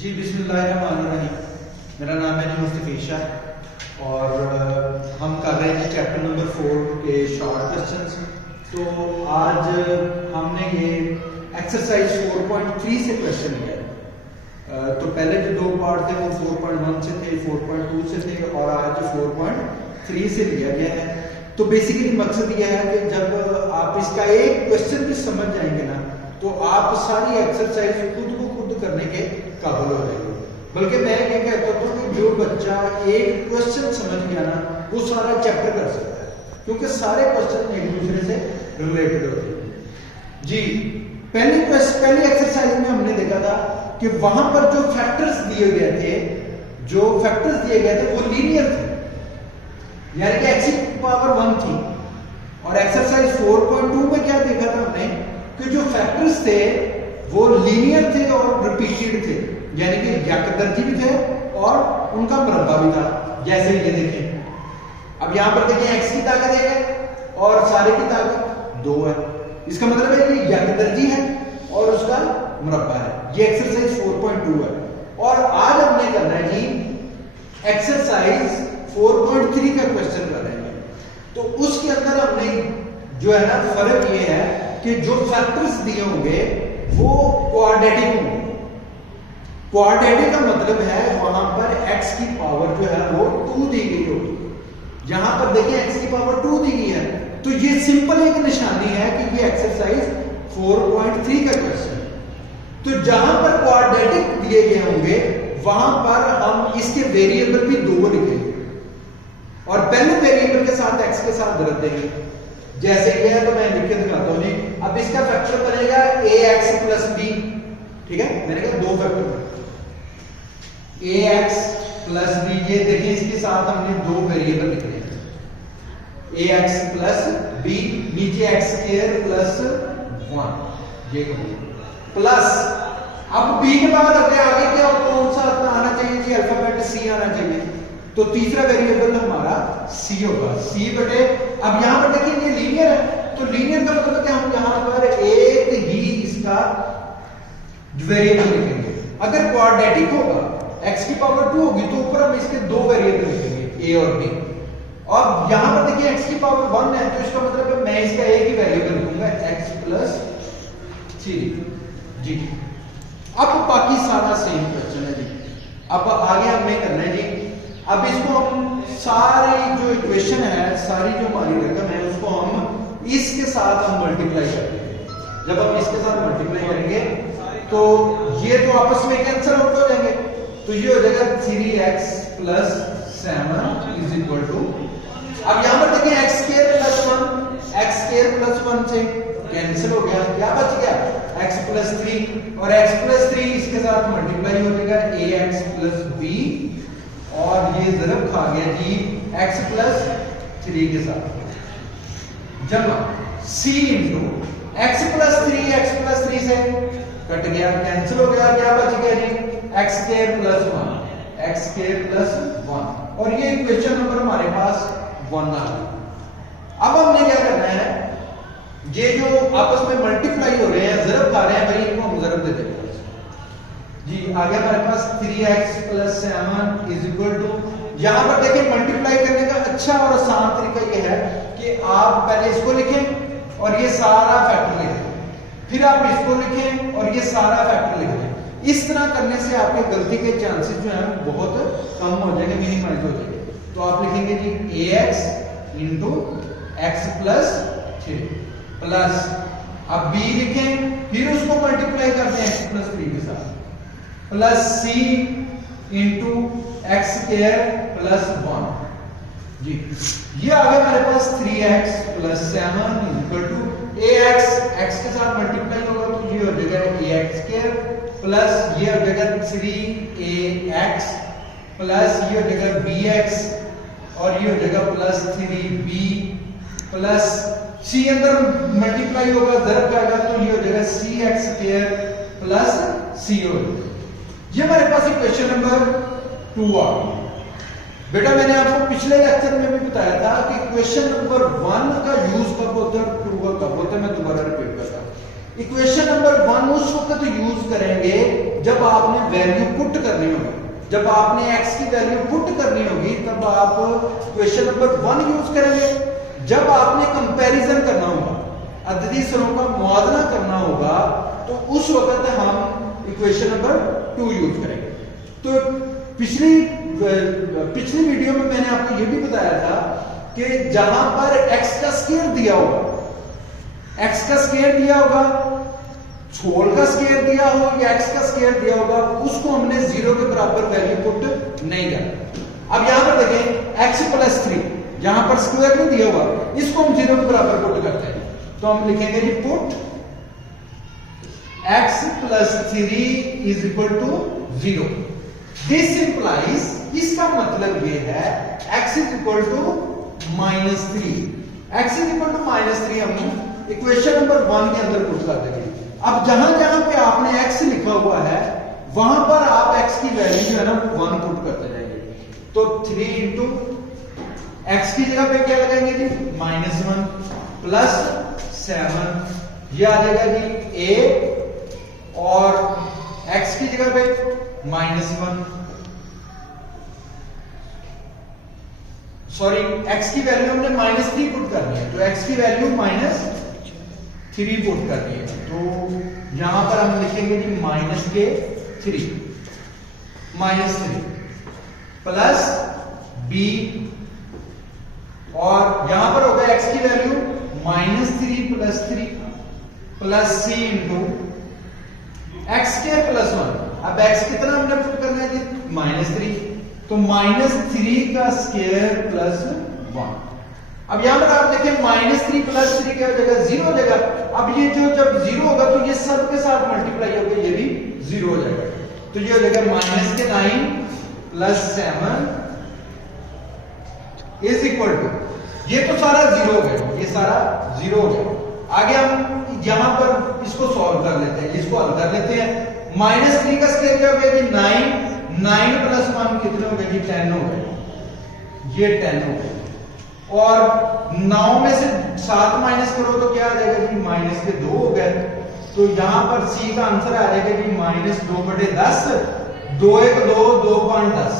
जी बिस्मिल्लाहिर्रहमानिर्रहीम। मेरा नाम है जी मुस्तफीशा और हम कर रहे हैं चैप्टर नंबर 4 के शॉर्ट क्वेश्चंस। तो आज हमने ये एक्सरसाइज 4.3 से क्वेश्चन लिया है। तो पहले जो दो पार्ट थे वो 4.1 से थे, 4.2 से थे और आज 4.3 से लिया गया है। तो बेसिकली मकसद ये है कि जब आप इसका एक क्वेश्चन भी समझ जाएंगे ना तो आप सारी एक्सरसाइज खुद को खुद करने के काबिल हो जाएंगे। बल्कि मैं ये कहता हूँ कि जो बच्चा एक क्वेश्चन समझ गया ना वो सारा चैप्टर कर सकता है, क्योंकि सारे क्वेश्चन एक दूसरे से रिलेटेड होते हैं। जी पहली एक्सरसाइज में हमने देखा था कि वहां पर जो फैक्टर्स दिए गए थे वो लीनियर थे, यानी कि x की पावर 1 थी। और एक्सरसाइज 4.2 में क्या देखा था हमने कि जो फैक्टर्स थे वो लीनियर थे और रिपीटेड थे, यानी कि यकदर्जी भी थे और उनका मुरब्बा भी था। जैसे ये देखें, अब यहां पर देखें x की ताकत 1 है और सारे की ताकत 2 है। इसका मतलब है कि यकदर्जी है और उसका मुरब्बा है। ये एक्सरसाइज 4.2 है। और आज हमने करना है जी एक्सरसाइज 4.3 का क्वेश्चन कर रहे हैं। तो उसके अंदर हमने जो है ना फर्क ये है कि जो फैक्टर्स दिए होंगे वो क्वाड्रेटिक होंगे। क्वाड्रेटिक का मतलब है वहां पर x की पावर जो है वो 2 दी गई होगी। यहां पर देखिए x की पावर 2 दी गई है, तो ये सिंपल एक निशानी है कि ये एक्सरसाइज 4.3 का क्वेश्चन है। तो जहां पर क्वाड्रेटिक दिए गए होंगे वहां पर हम इसके वेरिएबल भी 2 लिखेंगे और पहले वेरिएबल के साथ x के साथ रख देंगे। जैसे ये है तो मैं लिख के दिखाता हूं जी। अब इसका फैक्टर बनेगा ax प्लस b, ठीक है। मैंने कहा 2 फैक्टर ax प्लस b। ये देखिए इसके साथ हमने 2 वेरिएबल लिख रहे हैं, ax प्लस b, नीचे x स्क्वायर प्लस 1, ये प्लस। अब b के बाद आगे क्या कौन सा आना चाहिए जी? अल्फाबेट c आना चाहिए। तो तीसरा वेरिएबल हमारा c होगा, c बटे। अब यहां पर देखिए ये लीनियर है, तो लीनियर का मतलब कि हम यहां पर एक ही इसका वेरिएबल लिखेंगे। अगर क्वाड्रेटिक होगा x की पावर 2 होगी तो ऊपर हम इसके 2 वेरिएबल लिखेंगे a और b। और यहां पर देखिए x की पावर 1 है तो इसका मतलब है मैं इसका एक ही वेरिएबल लिखूंगा x प्लस 3 जी। अब बाकी सारा सेम क्वेश्चन है जी। अब आगे हमने करना है जी। अब इसको हम सारी जो इक्वेशन है, सारी जो हमारी रकम है उसको हम इसके साथ हम मल्टीप्लाई करेंगे। जब हम इसके साथ मल्टीप्लाई करेंगे तो ये तो आपस में कैंसिल आउट हो जाएंगे, तो ये हो जाएगा 3x plus 7 is equal to. अब यहां पर देखिए x स्क्वायर प्लस 1 से कैंसिल हो गया, क्या बच गया x प्लस 3 और x प्लस 3 इसके साथ मल्टीप्लाई हो जाएगा ax प्लस b और ये ज़रब खा गया जी x प्लस 3 के साथ जमा c इंटू x प्लस 3 से कट गया, कैंसिल हो गया, क्या बच गया जी x स्क्वायर प्लस 1 और ये इक्वेशन नंबर हमारे पास 1 आ गया। अब हमने क्या करना है, ये जो आपस में मल्टीप्लाई हो रहे हैं, ज़रब खा रहे हैं भाई, इनको हम ज़रब दे देंगे जी। आगे हमारे पास 3x plus 7 is equal to, यहां पर देखिए मल्टीप्लाई करने का अच्छा और आसान तरीका यह है कि आप पहले इसको लिखें और ये सारा फैक्टर लिखें, फिर आप इसको लिखें और ये सारा फैक्टर लिखें। इस तरह करने से आपके गलती के चांसेस जो हैं बहुत कम हो जाएंगे, मिनिमाइज हो जाएंगे। तो आप लिखेंगे जी ax into x plus 3 plus, अब b लिखें फिर उसको मल्टीप्लाई करते हैं x प्लस 3 के साथ plus c into x square plus 1 जी। ये आ गया हमारे पास 3x plus 7 equal to ax, x के साथ मल्टीप्लाई होगा तो ये हो जाएगा ax स्क्वायर प्लस ये हो जाएगा 3ax प्लस ये हो जाएगा bx और ये हो जाएगा प्लस 3b प्लस c अंदर मल्टीप्लाई होगा, ज़रब जाएगा तो ये हो जाएगा cx स्क्वायर प्लस c हो जाएगा। ये हमारे पास इक्वेशन नंबर 2 आ गई। बेटा मैंने आपको पिछले लेक्चर में भी बताया था कि क्वेश्चन नंबर 1 का यूज कब होता है, 2 का कब होता है। मैं दोबारा रिपीट करता हूं। इक्वेशन नंबर 1 उस वक्त यूज करेंगे जब आपने वैल्यू पुट करनी होगी। जब आपने x की वैल्यू पुट करनी होगी तब आप इक्वेशन नंबर 1 यूज करेंगे। जब आपने कंपैरिजन करना होगा, अद्वितीय सरों का मुआवजा करना होगा, तो उस वक्त हम इक्वेशन नंबर 2 यूज करेंगे। तो पिछली वीडियो में मैंने आपको यह भी बताया था कि जहां पर x का स्क्वायर दिया होगा, x का स्क्वायर दिया होगा, छोल का स्क्वायर दिया हो या x का स्क्वायर दिया होगा, उसको हमने 0 के बराबर वैल्यू पुट नहीं करना। अब यहां पर देखें x + 3, यहां पर स्क्वायर नहीं दिया हुआ, इसको हम 0 के बराबर पुट करते हैं। तो हम लिखेंगे जी पुट x + 3 = 0। दिस इंप्लाइज, इसका मतलब ये है x = -3। x = -3 हम इक्वेशन नंबर 1 के अंदर पुट कर देंगे। अब जहां जहां पे आपने x लिखा हुआ है वहां पर आप x की वैल्यू जो है ना 1 पुट करते जाएंगे। तो 3 × x की जगह पे क्या लगाएंगे जी -1 प्लस 7, ये आ जाएगा जी a, और x की जगह पे -1, सॉरी x की वैल्यू हमने -3 पुट करनी है, तो x की वैल्यू -3 पुट करनी है। तो यहां पर हम लिखेंगे जी -3 प्लस b, और यहां पर होगा x की वैल्यू -3 + 3 प्लस c × x² + 1। अब x कितना हमने पुट करना है जी -3, तो -3 का स्क्वायर प्लस 1। अब यहां पर आप देखें -3 + 3 क्या हो जाएगा 0 हो जाएगा। अब ये जो जब 0 होगा तो ये सब के साथ मल्टीप्लाई होगा, ये भी 0 हो जाएगा। तो ये हो जाएगा -9 + 7 = ये तो सारा 0 हो गया, ये सारा 0 हो गया। आगे हम यहां पर इसको सॉल्व कर लेते हैं, इसको हल कर लेते हैं। -3 का स्क्वायर क्या हो गया जी 9 + 1 कितने हो गए जी 10 हो गए, ये 10 हो गए। और 9 में से 7 माइनस करो तो क्या आ जाएगा जी -2 हो गए। तो यहां पर सी का आंसर आ जाएगा जी -2/10, 2 × 2 = 2.10।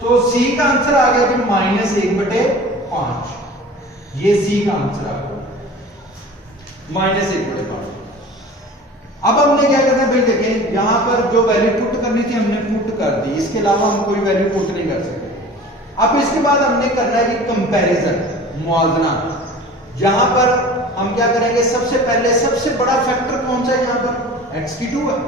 तो सी का आंसर आ गया जी -1/5। ये सी का आंसर आ गया -1/5। अब हमने क्या करना है भाई, देखें यहां पर जो वैल्यू पुट करनी थी हमने पुट कर दी, इसके अलावा हम कोई वैल्यू पुट नहीं कर सकते। अब इसके बाद हमने करना है कि कंपैरिजन, मुआवजा। यहां पर हम क्या करेंगे, सबसे पहले सबसे बड़ा फैक्टर कौन सा है, यहां पर x की 2 है।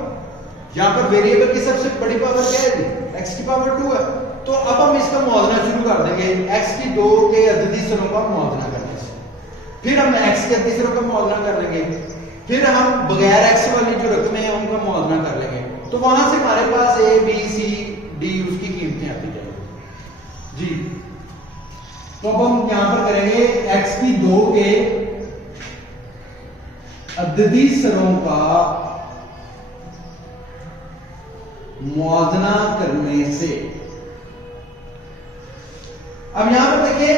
यहां पर वेरिएबल की सबसे बड़ी पावर क्या है जी x की पावर 2 है। तो अब हम इसका मुआवजा शुरू कर देंगे x की 2 के अद्वितीय सरों का मुआवजा करने से। फिर हम x के अद्वितीय सरों का मुआवजा कर लेंगे, फिर हम बगैर x वाली जो रकमें हैं उनका मुआवजा कर लेंगे। तो वहां से हमारे पास a b c d उसकी कीमतें आती जाएंगी जी। तो अब हम यहां पर करेंगे x की 2 के अद्वितीय सरों का मुआवजा करने से। अब यहां पर देखिए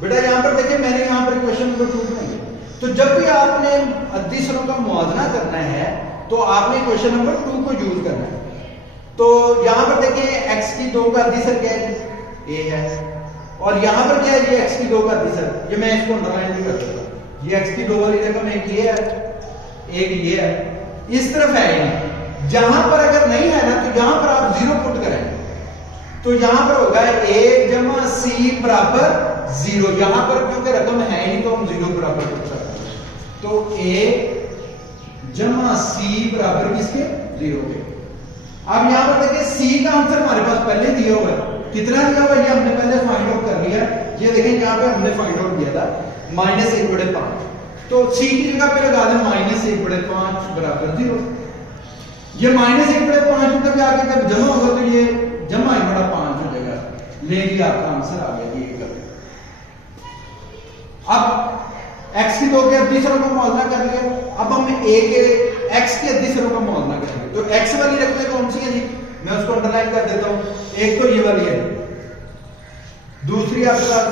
बेटा, यहां पर देखिए मैंने यहां पर क्वेश्चन नंबर 2 बनाई। तो जब भी आपने अद्वितीय सरों का मुआवजा करना है तो आपने क्वेश्चन नंबर 2 को यूज करना है। तो यहां पर देखिए x की 2 का अद्वितीय सर क्या है, a है, और यहां पर क्या है ये x की 2 का अद्वितीय सर, ये मैं इसको अंडरलाइन नहीं कर सकता। ये x की 2 वाली रकम एक ये है, एक ये है, इस तरफ है नहीं। जहां पर अगर नहीं है ना तो यहां पर आप 0 पुट करेंगे, तो यहां पर होगा a + c = 0। यहां पर क्योंकि रकम है नहीं तो हम 0 बराबर पुट करते हैं। तो a + c बराबर किसके 0 के। अब यहां पर देखिए c का आंसर हमारे पास पहले दिया हुआ है, कितना दिया हुआ है ये हमने पहले फाइंड आउट कर लिया। ये देखें यहां पे हमने फाइंड आउट किया था -1/5। तो c की जगह पे लगा दें -1/5 = 0। ये -1/5 तक जाके जब जमा होगा तो ये जमा 1/5 हो जाएगा। ले लिया, आपका आंसर आ गया ये। अब x की 2 के अद्वितीय सरों का मुआवजा कर लिया। अब हम a के x के अद्वितीय सरों का मुआवजा करेंगे। तो x वाली रकमें कौन सी है जी, मैं उसको अंडरलाइन कर देता हूं। एक तो ये वाली है, दूसरी आपके पास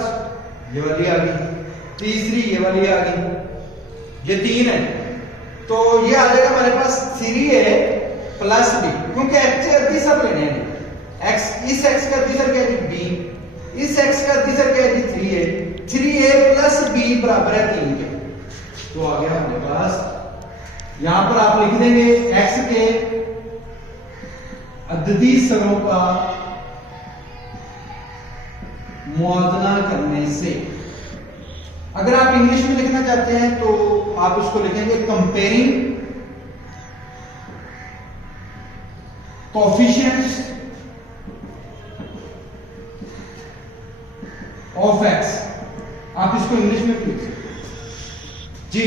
ये वाली आ गई, तीसरी ये वाली आ गई, ये 3 है। तो ये आ जाएगा हमारे पास 3a प्लस b, क्योंकि x के अद्दी सब लेने हैं। x, इस x का अद्दी सर क्या है b, इस x का अद्दी सर क्या है 3a, 3a प्लस b बराबर है 3 के। तो आ गया हमारे पास, यहां पर आप लिख देंगे x के अद्दी सरों का मुआवजा करने से। अगर आप इंग्लिश में लिखना चाहते हैं तो आप इसको लिखेंगे कंपेयरिंग कोएफिशिएंट्स ऑफ x, आप इसको इंग्लिश में लिख सकते जी।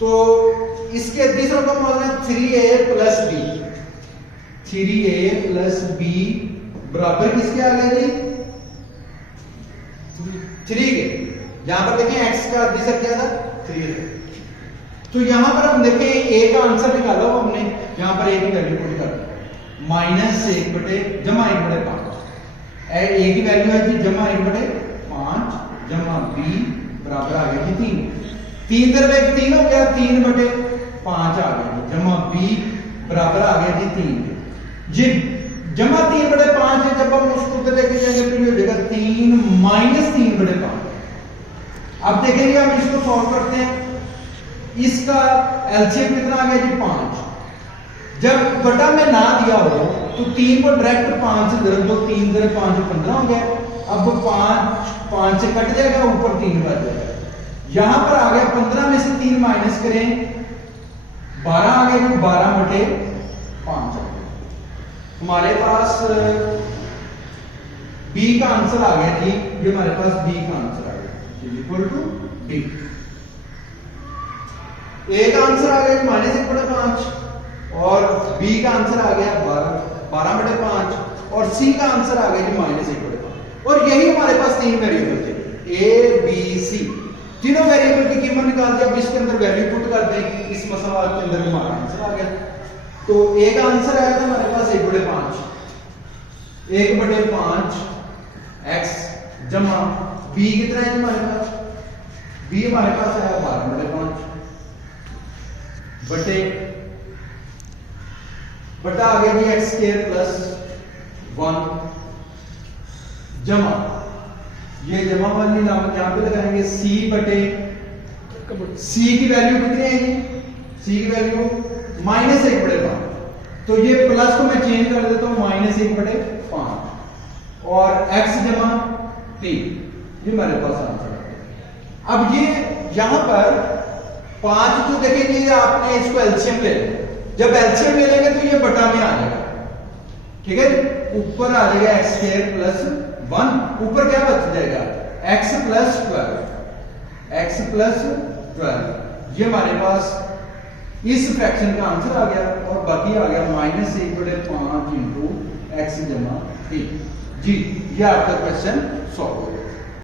तो इसके तीसरा का मुआवजा 3a plus b, 3a plus b बराबर किसके आ गया जी 3 के। यहां पर देखें x का दिशा क्या था 3 है। तो यहां पर हम देखें a का आंसर निकाला हो हमने, यहां पर a की वैल्यू पुट कर -1 बटे जमा 1 बटे 5। a की वैल्यू है जी जमा 1 बटे 5 जमा b बराबर आ गया जी 3। 3 दर 1 3 हो गया, 3 बटे 5 आ गया जमा b बराबर आ गया जी 3 जी। जमा 3 बटे 5 है, जब हम उसको उधर लेके जाएंगे तो ये हो जाएगा 3 माइनस 3 बटे 5। अब देखेंगे हम इसको सॉल्व करते हैं, इसका एलसीएम कितना आ गया जी 5। जब बटा में ना दिया हो तो 3 को डायरेक्ट 5 से दर दो, 3 दर 5 15 हो गया। अब 5 से कट जाएगा, ऊपर 3 बच जाएगा। यहां पर आ गया 15 में से 3 माइनस करें 12 आ गया जी, 12 बटे 5 हमारे पास b का आंसर आ गया जी। ये हमारे पास b का आंसर आ गया इक्वल टू b। a का आंसर आ गया -1 बटे 5 और b का आंसर आ गया 12 बटे 5 और c का आंसर आ गया जी -1 बटे 5। और यही हमारे पास 3 वेरिएबल थे a b c। तीनों वेरिएबल की कीमत निकाल दी। अब इसके अंदर वैल्यू पुट कर दें, इस मसला के अंदर हमारा आंसर आ गया। तो a का आंसर आया था हमारे पास 1 बटे 5, 1 बटे 5 x जमा b कितना है हमारे पास, b हमारे पास आया 12 बटे 5 बटे बटा आ गया जी x स्क्वायर प्लस 1 जमा ये जमा वाली नाम यहां पे लगाएंगे c बटे c की वैल्यू कितनी है जी, c की वैल्यू -1 बटे 5। तो ये प्लस को मैं चेंज कर देता हूं -1 बटे 5 और x जमा 3, ये मेरे पास आंसर है। अब ये यहां पर 5 जो देखेंगे आपने इसको एलसीएम ले लें, जब एलसीएम ले लेंगे तो ये बटा में आ जाएगा, ठीक है। ऊपर आ जाएगा x स्क्वायर प्लस 1, ऊपर क्या बच जाएगा x प्लस 12, x प्लस 12। ये हमारे पास इस फ्रैक्शन का आंसर आ गया और बाकी आ गया -1 बटे 5 इंटू x जमा 3 जी। ये आपका क्वेश्चन सॉल्व हो गया।